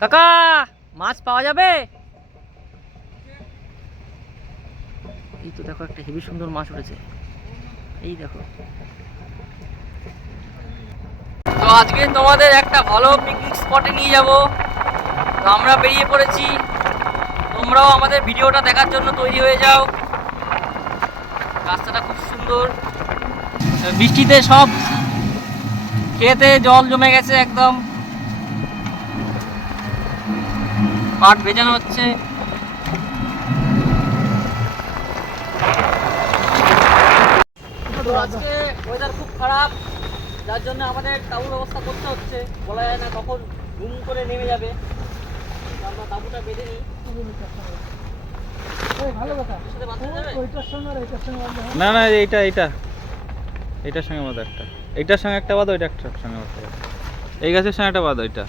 কাকা, মাছ পাওয়া যাবে? এই তো দেখো, একটা হেভি সুন্দর মাছ উঠেছে। এই দেখো। তো আজকে তোমাদের একটা ভালো পিকনিক স্পটে নিয়ে যাব। তো আমরা বেরিয়ে পড়েছি। তোমরাও আমাদের ভিডিওটা দেখার জন্য তৈরি হয়ে যাও। রাস্তাটা খুব সুন্দর। বৃষ্টিতে সব খেতে জল জমে গেছে একদম। পাট ভেজানো হচ্ছে। আজকে ওয়েদার খুব খারাপ যার জন্য আমাদের তাবুর ব্যবস্থা করতে হচ্ছে। বলা যায় না কখন ঘুম করে নেমে যাবে। আমরা তাবুটা বেঁধে নিই? না। না এইটা এইটা। এইটার সঙ্গে বাঁধো একটা। এইটার সঙ্গে একটা বাঁধো ওইটা একটা সঙ্গে বাঁধো এই গাছের সঙ্গে একটা বাঁধো ওইটা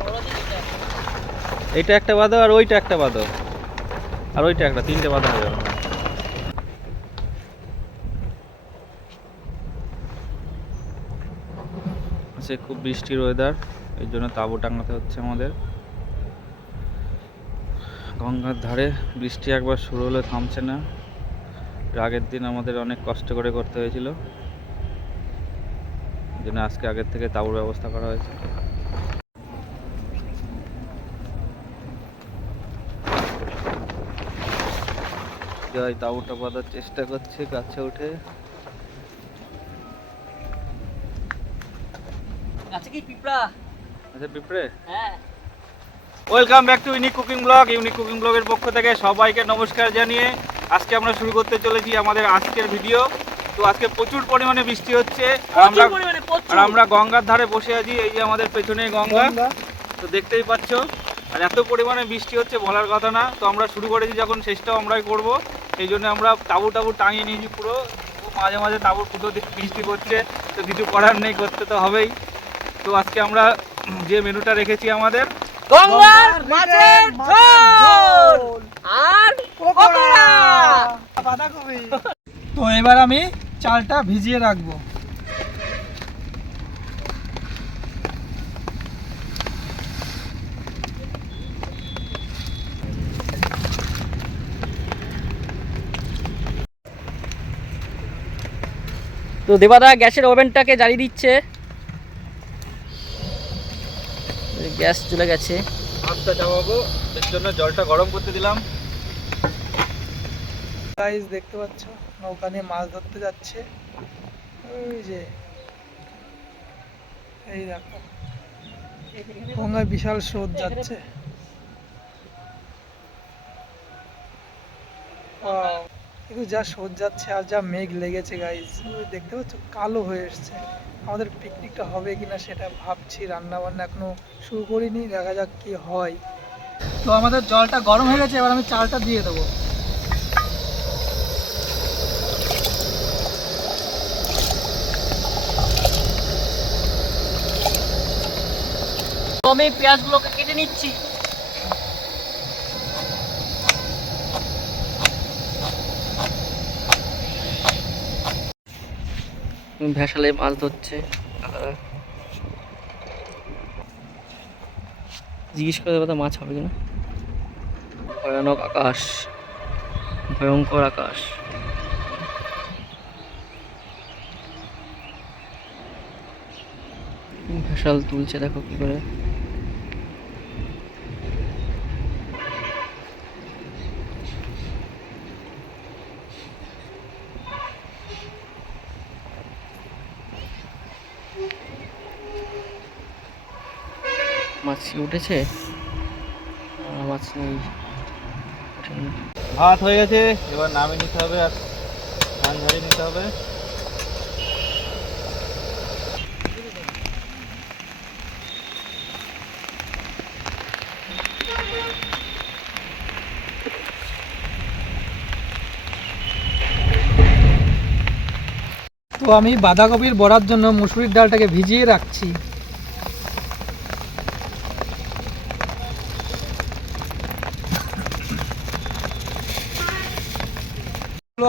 বড় দিকটা। এইটা একটা বাঁধো আর ওইটা একটা বাঁধো। আর ওইটা একটা, তিনটে বাঁধা হয়ে যাবে আজকে খুব বৃষ্টির ওয়েদার এই জন্য তাঁবু টাঙাতে হচ্ছে আমাদের। গঙ্গার ধারে বৃষ্টি একবার শুরু হলে থামছে না। এর আগের দিন আমাদের অনেক কষ্ট করে করতে হয়েছিল। আজকে আগের থেকে তাঁবুর ব্যবস্থা করা হয়েছে। জয় তাঁবুটা বাঁধার চেষ্টা করছে গাছে উঠে। আছে কি পিঁপড়া? আচ্ছা পিঁপড়ে? হ্যাঁ। Welcome back to Unique Cooking Blog Unique Cooking ব্লগের পক্ষ থেকে সবাইকে নমস্কার জানিয়ে আজকে আমরা শুরু করতে চলেছি আমাদের আজকের ভিডিও তো আজকে প্রচুর পরিমাণে বৃষ্টি হচ্ছে। আর আমরা প্রচুর পরিমাণে প্রচুর। আর আমরা গঙ্গার ধারে বসে আছি এই যে আমাদের পেছনে গঙ্গা। গঙ্গা। তো দেখতেই পাচ্ছ আর এত পরিমাণে বৃষ্টি হচ্ছে বলার কথা না। তো আমরা শুরু করেছি যখন শেষটাও আমরাই করব। এই জন্য আমরা তাবু টাবু টাঙিয়ে নিয়েছি পুরো। মাঝে মাঝে তাবুর ফুটো দিয়ে বৃষ্টি করছে তো কিছু করার নেই করতে তো হবেই। তো আজকে আমরা যে মেনুটা রেখেছি আমাদের গঙ্গার মাছের মাছের ঝোল ঝোল। আর পকোড়া। পকোড়া। বাঁধাকপি। তো এবার আমি চালটা ভিজিয়ে রাখব। তো দেবাদা গ্যাসের ওভেনটাকে জ্বালিয়ে দিচ্ছে। গ্যাস চলে গেছে। মাছটা চাপাবো এর জন্য জলটা গরম করতে দিলাম। গাইস দেখতে পাচ্ছ নৌকা নিয়ে মাছ ধরতে যাচ্ছে। ওই যে এই দেখো গঙ্গায় বিশাল স্রোত যাচ্ছে। কিন্তু যা স্রোত যাচ্ছে আর যা মেঘ লেগেছে গাইস দেখতে পাচ্ছ কালো হয়ে এসছে। আমাদের পিকনিকটা হবে কিনা সেটা ভাবছি রান্না বান্না এখনও শুরু করিনি, দেখা যাক কি হয়। তো আমাদের জলটা গরম হয়ে গেছে, এবার আমি চালটা দিয়ে দেবো। আমি পেঁয়াজগুলোকে কেটে নিচ্ছি। ভেসালে মাছ ধরছে। জিজ্ঞেস করে কথা মাছ হবে কিনা। ভয়ানক আকাশ। ভয়ঙ্কর আকাশ। ভেসাল তুলছে দেখো কি করে। মাছ উঠেছে। মাছ নেই। ভাত হয়ে গেছে, এবার নামিয়ে নিতে হবে আর ধান ঝাড়িয়ে নিতে হবে। তো আমি বাঁধাকপির বড়ার জন্য মুসুরির ডালটাকে ভিজিয়ে রাখছি।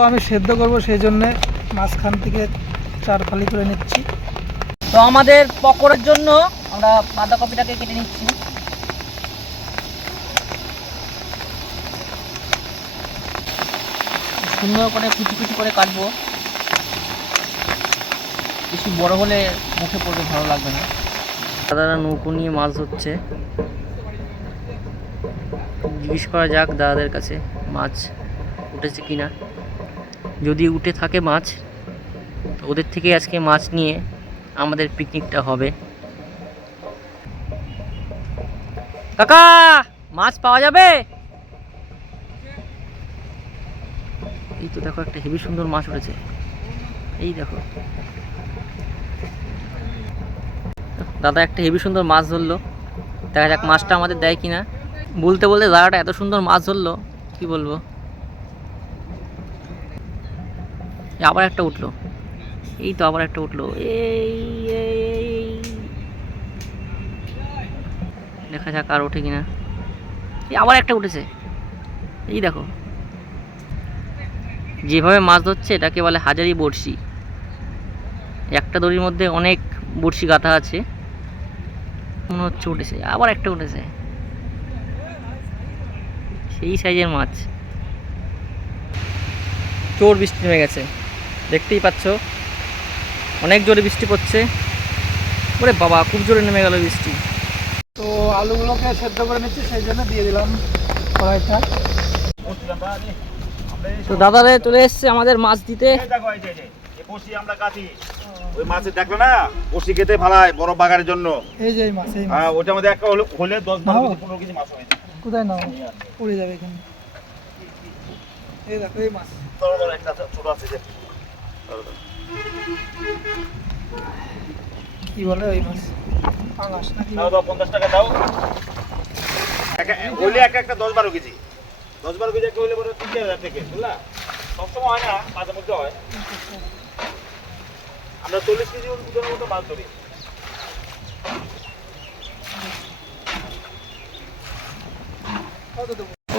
আমি সেদ্ধ করব সেই জন্যে মাঝখান থেকে চার ফালি করে নিচ্ছি। তো আমাদের পকোড়ার জন্য আমরা বাঁধাকপিটাকে কেটে নিচ্ছি। সুন্দর করে কুচি কুচি করে কাটবো। বেশি বড় হলে মুখে পড়বে, ভালো লাগবে না। দাদারা নৌকো নিয়ে মাছ ধরছে। জিজ্ঞেস করা যাক দাদাদের কাছে মাছ উঠেছে কিনা। যদি উঠে থাকে মাছ ওদের থেকে আজকে মাছ নিয়ে আমাদের পিকনিকটা হবে। কাকা, মাছ পাওয়া যাবে? এই তো দেখো একটা হেভি সুন্দর মাছ উঠেছে। এই দেখো। দাদা একটা হেভি সুন্দর মাছ ধরলো। দেখা যাক মাছটা আমাদের দেয় কিনা। বলতে বলতে দাদাটা এত সুন্দর মাছ ধরলো, কি বলব এই আবার একটা উঠল। এই তো আবার একটা উঠল। এই। দেখা যাক আর ওঠে কিনা। এই আবার একটা উঠেছে। এই দেখো। যেভাবে মাছ ধরছে, এটাকে বলে হাজারি বড়শি। একটা দড়ির মধ্যে অনেক বড়শি গাঁথা আছে। মনে হচ্ছে উঠেছে। আবার একটা উঠেছে। সেই সাইজের মাছ। চোর বৃষ্টি নেমে গেছে। দেখতেই পাচ্ছ। অনেক জোরে বৃষ্টি পড়ছে। ওরে বাবা খুব জোরে নেমে গেল বৃষ্টি। তো আলুগুলোকে সেদ্ধ করে নিচ্ছি সেই জন্য দিয়ে দিলাম কড়াইটা। তো দাদারে চলে এসছে আমাদের মাছ দিতে। এই দেখো এই যে, এই যে, এই বড়শি আমরা কাটি। ওই মাছের দেখলে না ফেলায় বড় বাগানের জন্য। এই যে মাছ এই হ্যাঁ ওটার মধ্যে একটা হলে হলে দশ বারো কেজি পনেরো কেজি মাছ হয়েছে কোথায় নাও? পড়ে যাবে এখানে। এই দেখো এই মাছ। বড় বড় একটা ছোট আছে যে ধরো, ধরো। কি বলে ওই মাছ? পাঙাশ নাকি দাও দাও পঞ্চাশ টাকা দাও। হইলে একটা একটা দশ বারো কেজি। দশ বারো কেজি একটা হইলে পরে তিন চার হাজার থেকে বুঝলা? সবসময় হয় না মাঝে মধ্যে হয়। আমরা চল্লিশ কেজি ওজনের মতো মাছ ধরি।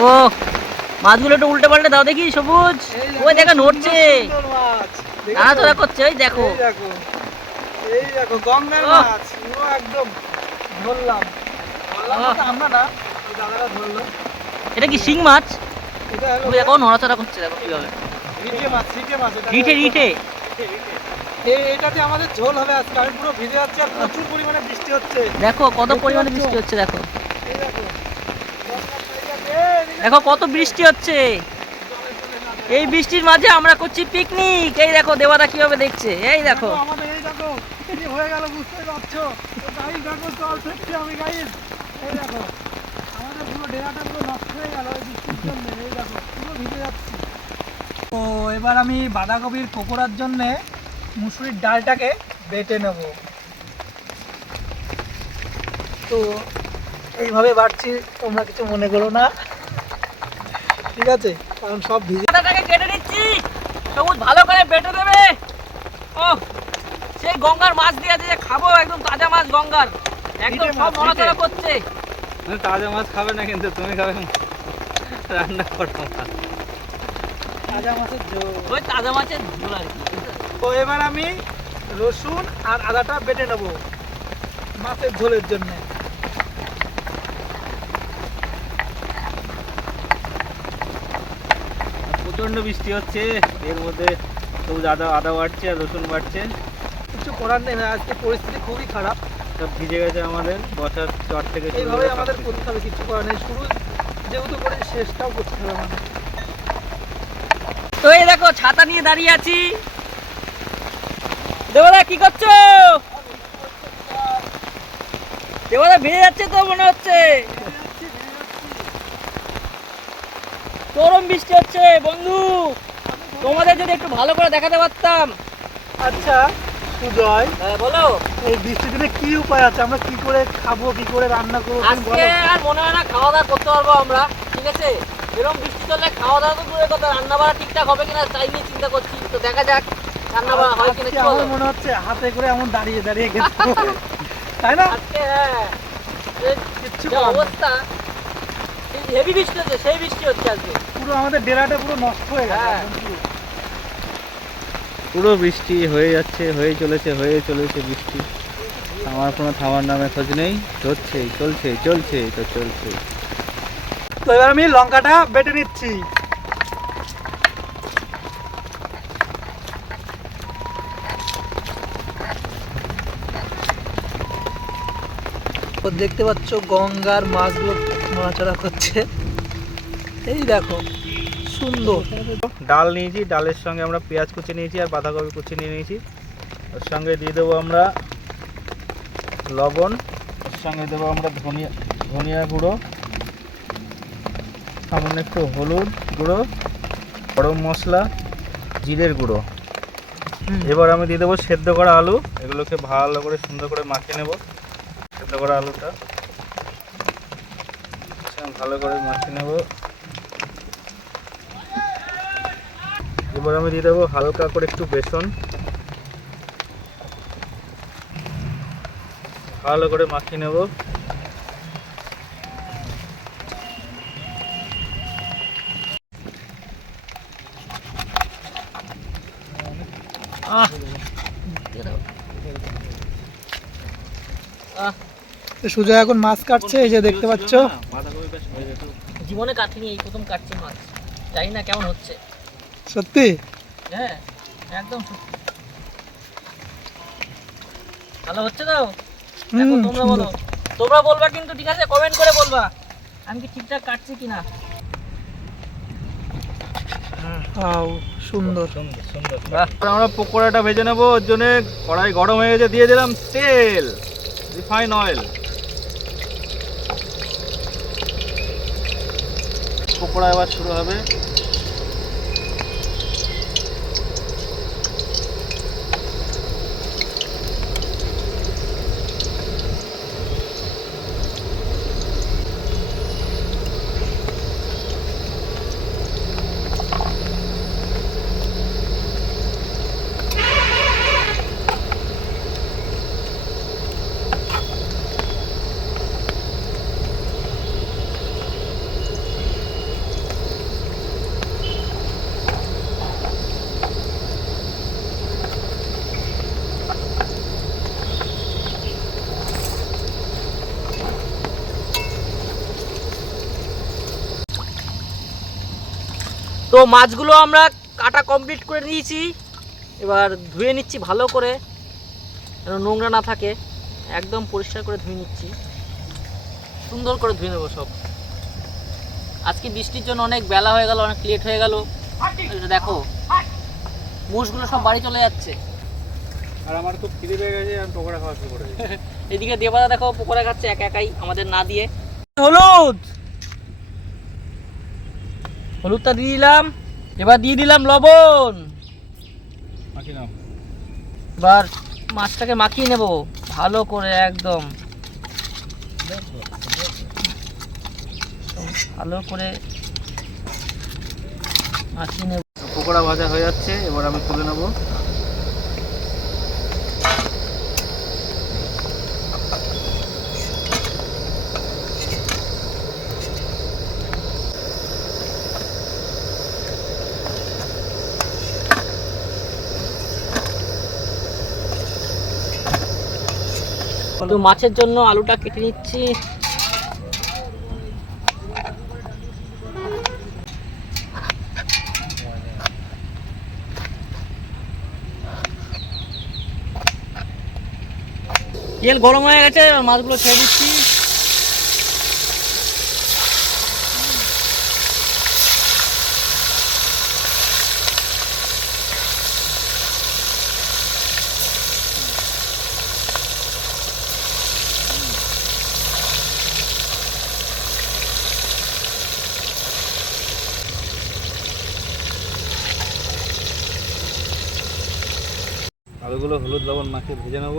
ও মাছগুলো একটু উল্টে পাল্টে দাও দেখি সবুজ। ওই দেখো নড়ছে? নাড়াচড়া করছে ওই দেখো। এই দেখো এই দেখো গঙ্গার মাছ পুরো একদম ধরলাম। ধরলাম আমরা না দাদারা ধরলো। এটা কি শিং মাছ? দেখো নড়াচড়া করছে দেখো কীভাবে। মাছ মাছ এটাতে আমাদের ঝোল হবে আজকে আমি পুরো ভিজে যাচ্ছে আর প্রচুর পরিমাণে বৃষ্টি হচ্ছে। দেখো কত পরিমাণে? বৃষ্টি হচ্ছে দেখো। দেখো কত বৃষ্টি হচ্ছে। এই বৃষ্টির মাঝে আমরা করছি পিকনিক এই দেখো দেবাদা কীভাবে দেখছে? এই দেখো। আমাদের, এই দেখো হয়ে পারছ? দেখো, জল আমি এই দেখো, আমাদের নষ্ট হয়ে বৃষ্টির এই দেখো যাচ্ছে। তো এবার আমি বাঁধাকপির পকোড়ার জন্যে মুসুরির ডালটাকে বেটে নেব। তো এইভাবে বাড়ছি, তোমরা কিছু মনে করো না। ঠিক আছে? কারণ সব ভিজে পাতাটাকে কেটে নিচ্ছি। সবুজ ভালো করে বেটে দেবে। ও সেই গঙ্গার মাছ দিয়ে আছে যে খাব একদম তাজা মাছ গঙ্গার। একদম সব নড়াচড়া। করছে। তাজা মাছ খাবে না কিন্তু তুমি খাবে রান্না করো। তাজা মাছের ঝোল। ওই তাজা মাছের ঝোল আর কি। তো এবার আমি রসুন আর আদাটা বেটে নেব মাছের ঝোলের জন্য। প্রচণ্ড বৃষ্টি হচ্ছে। এর মধ্যে সবুজ আদা আদা বাড়ছে আর রসুন বাড়ছে। কিছু করার নেই আজকে পরিস্থিতি খুবই খারাপ। সব ভিজে গেছে আমাদের বসার চট থেকে এইভাবে আমাদের করতে হবে কিছু করার নেই। শুরু যেহেতু করে শেষটাও করতে হবে আমাদের। তো এই দেখো ছাতা নিয়ে দাঁড়িয়ে আছি। দেবদা কি করছ? দেবদা ভিজে যাচ্ছে তো মনে হচ্ছে। চরম বৃষ্টি হচ্ছে বন্ধু। তোমাদের যদি একটু ভালো করে দেখাতে পারতাম। আচ্ছা সুজয় হ্যাঁ, বলো। এই বৃষ্টির দিনে কি উপায় আছে? আমরা কি করে খাব কি করে রান্না করব আজকে আর মনে হয় না খাওয়া দাওয়া করতে পারব আমরা ঠিক আছে? এরকম বৃষ্টি চললে খাওয়া দাওয়া তো দূরের কথা রান্না বাড়া ঠিকঠাক হবে কিনা তাই নিয়ে চিন্তা করছি। তো দেখা যাক রান্না বাড়া হয় কিনা কি মনে হচ্ছে হাতে করে এমন দাঁড়িয়ে দাঁড়িয়ে হবে। তাই না? আজকে হ্যাঁ। অবস্থা। হেভি বৃষ্টি হচ্ছে সেই বৃষ্টি হচ্ছে আজকে। পুরো আমাদের ডেরাটা পুরো নষ্ট হয়ে গেছে হ্যাঁ। পুরো। পুরো বৃষ্টি হয়ে যাচ্ছে হয়ে চলেছে হয়ে চলেছে বৃষ্টি। আমার কোনো থামার নামে খোঁজ নেই। চলছে চলছে চলছে তো চলছে। তো এবার আমি লঙ্কাটা বেটে নিচ্ছি। তো দেখতে পাচ্ছ গঙ্গার মাছগুলো নড়াচড়া করছে। এই দেখো সুন্দর। ডাল নিয়েছি ডালের সঙ্গে আমরা পেঁয়াজ কুচি নিয়েছি আর বাঁধাকপি কুচি নিয়ে নিয়েছি। ওর সঙ্গে দিয়ে দেবো আমরা লবণ ওর সঙ্গে দেবো আমরা ধনিয়া ধনিয়া গুঁড়ো সামান্য একটু হলুদ গুঁড়ো গরম মশলা জিরের গুঁড়ো। এবার আমি দিয়ে দেবো সেদ্ধ করা আলু এগুলোকে ভালো করে সুন্দর করে মাখিয়ে নেব সেদ্ধ করা আলুটা। ভালো করে মাখিয়ে নেব। এবার আমি দিয়ে দেবো হালকা করে একটু বেসন। ভালো করে মাখিয়ে নেব। সুজয় এখন মাছ কাটছে এই যে দেখতে পাচ্ছ। জীবনে কাটিনি এই প্রথম কাটছে মাছ। জানি না কেমন হচ্ছে। সত্যি? হ্যাঁ একদম সত্যি। ভালো হচ্ছে তো? দেখো তোমরা বলো। তোমরা বলবা কিন্তু ঠিক আছে? কমেন্ট করে বলবা। আমি কি ঠিকঠাক কাটছি কিনা? সুন্দর। সুন্দর সুন্দর। আমরা পকোড়াটা ভেজে নেব। ওর জন্য কড়াই গরম হয়ে গেছে। দিয়ে দিলাম তেল রিফাইন অয়েল পকোড়া এবার শুরু হবে। তো মাছগুলো আমরা কাটা কমপ্লিট করে নিয়েছি। এবার ধুয়ে নিচ্ছি ভালো করে যেন নোংরা না থাকে। একদম পরিষ্কার করে ধুয়ে নিচ্ছি। সুন্দর করে ধুয়ে নেব সব। আজকে বৃষ্টির জন্য অনেক বেলা হয়ে গেল অনেক লেট হয়ে গেল। দেখো মুষগুলো সব বাড়ি চলে যাচ্ছে। আর আমার খুব খিদে পেয়ে গেছে আমি পকোড়া খাওয়া শুরু করে এদিকে দেবাদা দেখো পকোড়া খাচ্ছে একা একাই আমাদের না দিয়ে। হলুদ! হলুদটা দিয়ে দিলাম। এবার দিয়ে দিলাম লবণ। এবার মাছটাকে মাখিয়ে নেব। ভালো করে একদম। ভালো করে মাখিয়ে নেব। পকোড়া ভাজা হয়ে যাচ্ছে এবার আমি তুলে নেব। তো মাছের জন্য আলুটা কেটে নিচ্ছি। তেল গরম হয়ে গেছে মাছগুলো ছেড়ে দিচ্ছি আলুগুলো হলুদ লবণ মাখিয়ে ভেজে নেব।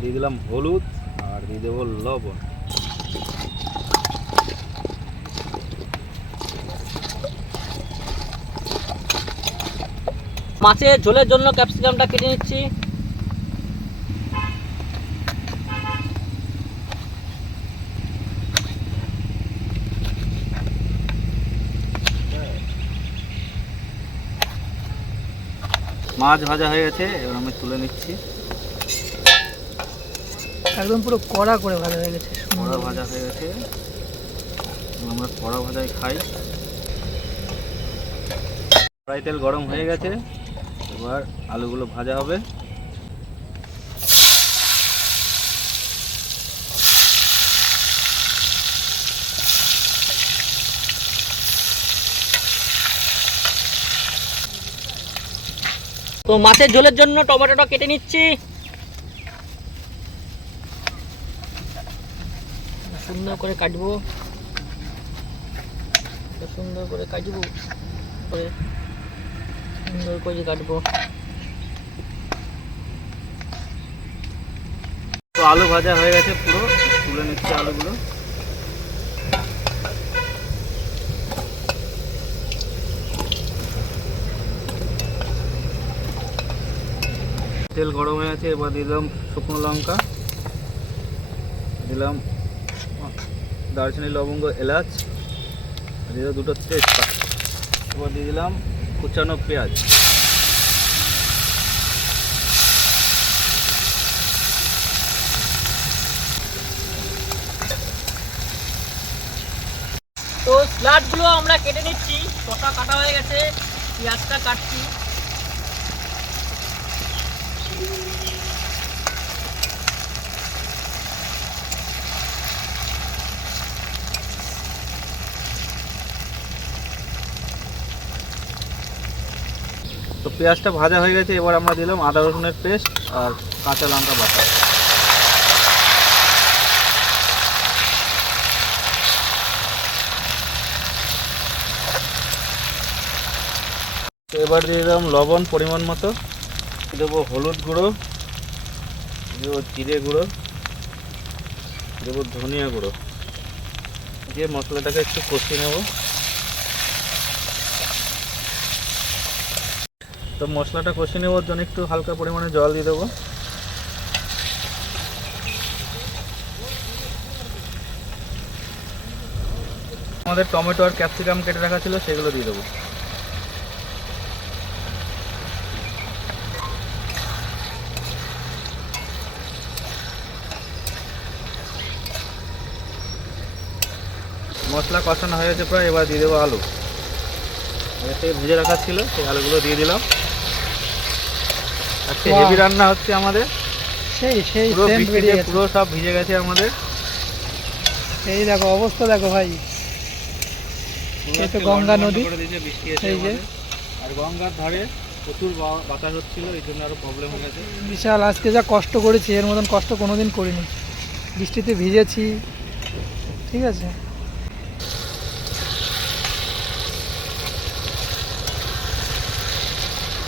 দিয়ে দিলাম হলুদ আর দিয়ে দেবো লবণ। মাছের ঝোলের জন্য ক্যাপসিকামটা কেটে নিচ্ছি। মাছ ভাজা হয়ে গেছে এবার আমি তুলে নিচ্ছি। একদম পুরো কড়া করে ভাজা হয়ে গেছে কড়া ভাজা হয়ে গেছে। আমরা কড়া ভাজাই খাই। কড়াই তেল গরম হয়ে গেছে এবার আলুগুলো ভাজা হবে। তো মাছের ঝোলের জন্য টমেটোটা কেটে নিচ্ছি। সুন্দর করে কাটবো। সুন্দর করে কাটবো। সুন্দর করে কাটবো। তো আলু ভাজা হয়ে গেছে পুরো। তুলে নিচ্ছে আলুগুলো। তেল গরম হয়ে আছে, এবার দিলাম শুকনো লঙ্কা, দিলাম দারচিনি, লবঙ্গ, এলাচ দিলাম দুটো তেজপাত, এবার দিয়ে দিলাম কুচানো পেঁয়াজ। তো স্লাডগুলো আমরা কেটে নিচ্ছি শসা কাটা হয়ে গেছে, পেঁয়াজটা কাটছি। তো পেঁয়াজটা ভাজা হয়ে গেছে, এবার আমরা দিলাম আদা রসুনের পেস্ট আর কাঁচা লঙ্কা বাটা। তো এবার দিয়ে দিলাম লবণ পরিমাণ মতো। দেবো হলুদ গুঁড়ো, দেবো জিরে গুঁড়ো, দেবো ধনিয়া গুঁড়ো। দিয়ে মশলাটাকে একটু কষিয়ে নেব। তো মশলাটা কষিয়ে নেওয়ার জন্য একটু হালকা পরিমাণে জল দিয়ে দেবো। আমাদের টমেটো আর ক্যাপসিকাম কেটে রাখা ছিল, সেগুলো দিয়ে দেবো। মশলা কষানো হয়ে গেছে প্রায় এবার দিয়ে দেবো আলু। আগে থেকে ভেজে রাখা ছিল সেই আলুগুলো দিয়ে দিলাম। আজকে হেভি রান্না হচ্ছে আমাদের। সেই সেই পুরো সব ভিজে গেছে আমাদের। এই দেখো অবস্থা দেখো ভাই। এই তো গঙ্গা নদী। এই যে। আর গঙ্গার ধারে প্রচুর বাতাস হচ্ছিল এই জন্য আরও প্রবলেম হয়ে গেছে। বিশাল আজকে যা কষ্ট করেছি এর মতন কষ্ট কোনোদিন করিনি। বৃষ্টিতে ভিজেছি ঠিক আছে।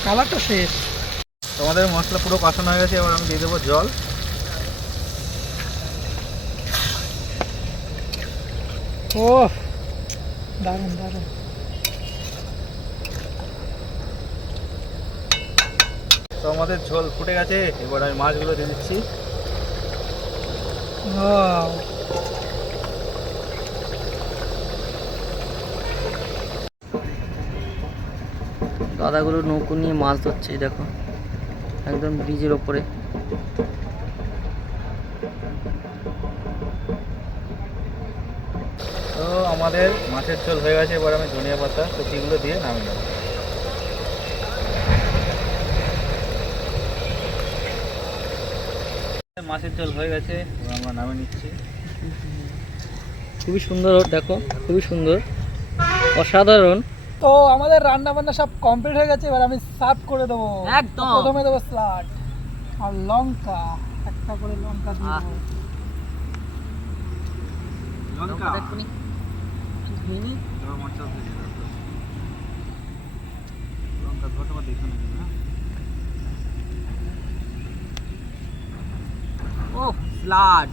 কালারটা শেষ। তোমাদের মশলা পুরো কষানো হয়ে গেছে এবার আমি দিয়ে দেবো জল। ও দারুণ দারুণ। তো আমাদের ঝোল ফুটে গেছে এবার আমি মাছগুলো দিয়ে দিচ্ছি। দাদাগুলো নৌকো নিয়ে মাছ ধরছে দেখো। একদম ব্রিজের ওপরে। তো আমাদের মাছের ঝোল হয়ে গেছে এবার আমি ধনিয়া পাতা কুচিগুলো দিয়ে নামিয়ে নেব। মাছের ঝোল হয়ে গেছে এবার আমরা নামিয়ে নিচ্ছি। খুবই সুন্দর দেখো খুবই সুন্দর। অসাধারণ। তো আমাদের রান্না বান্না সব কমপ্লিট হয়ে গেছে এবার আমি সার্ভ করে দেবো। একদম। প্রথমে দেবো স্লাড আর লঙ্কা। একটা করে লঙ্কা দিয়ে দেবো। লঙ্কা? দেখে ও স্লাড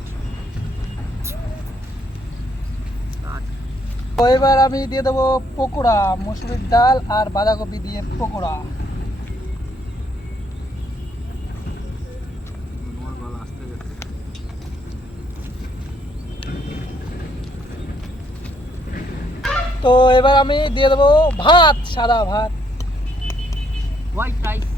এবার আমি দিয়ে দেবো পকোড়া, মসুরির ডাল আর বাঁধাকপি দিয়ে পকোড়া। তো এবার আমি দিয়ে দেবো ভাত, সাদা ভাত। হোয়াইট রাইস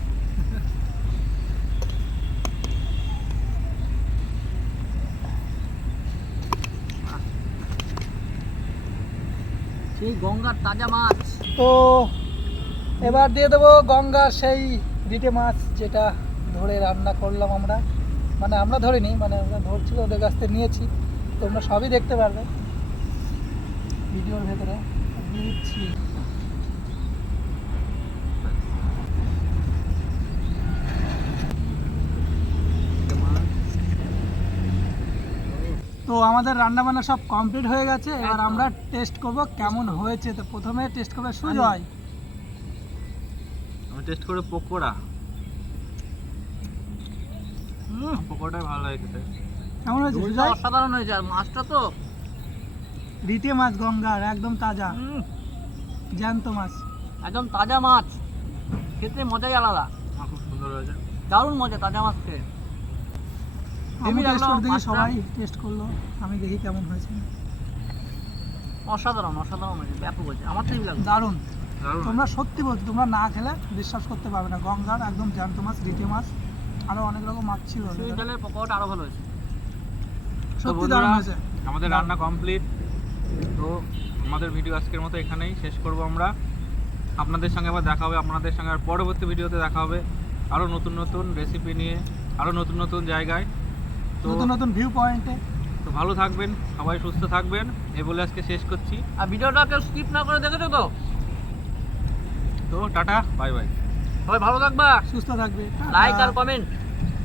সেই গঙ্গার তাজা মাছ। তো এবার দিয়ে দেবো গঙ্গার সেই দিটে মাছ যেটা ধরে রান্না করলাম আমরা। মানে আমরা ধরিনি মানে আমরা ধরছিল, ওদের কাছ থেকে নিয়েছি। তোমরা সবই দেখতে পারবে। ভিডিওর ভেতরে। দিচ্ছি। তো আমাদের রান্না বান্না সব কমপ্লিট হয়ে গেছে। এবার আমরা টেস্ট করব কেমন হয়েছে। তো প্রথমে টেস্ট করবে সুজয় আমি টেস্ট করে পকোড়া। হুম, পকোড়াটাই ভালো লাগে খেতে। কেমন হয়েছে সুজয়? অসাধারণ হয়েছে। আর মাছটা তো রিটে মাছ গঙ্গার একদম তাজা। জ্যান্ত মাছ। একদম তাজা মাছ। খেতে মজাই আলাদা। খুব সুন্দর হয়েছে। দারুণ মজা তাজা মাছ খেয়ে। আমি টেস্ট করে দেখি সবাই টেস্ট করল আমি দেখি কেমন হয়েছে। অসাধারণ অসাধারণ হয়েছে ব্যাপক হয়েছে আমার তো লাগল দারুণ। দারুণ। তোমরা সত্যি বলছো তোমরা না খেলে বিশ্বাস করতে পারবে না। গঙ্গার একদম জ্যান্ত মাছ রিটে মাছ আরও অনেক রকম মাছ ছিল ওর সুই ভেতরে। আরও ভালো হয়েছে। সত্যি দারুণ হয়েছে। আমাদের রান্না কমপ্লিট তো আমাদের ভিডিও আজকের মতো এখানেই শেষ করব আমরা। আপনাদের সঙ্গে আবার দেখা হবে আপনাদের সঙ্গে আর পরবর্তী ভিডিওতে দেখা হবে। আরও নতুন নতুন রেসিপি নিয়ে আরও নতুন নতুন জায়গায়। নতুন নতুন ভিউ পয়েন্টে তো ভালো থাকবেন সবাই সুস্থ থাকবেন এ বলে আজকে শেষ করছি। আর ভিডিওটা কেউ স্কিপ না করে দেখেছ তো? তো টাটা বাই বাই সবাই ভালো থাকবা। সুস্থ থাকবে। লাইক আর কমেন্ট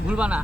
ভুলবা না।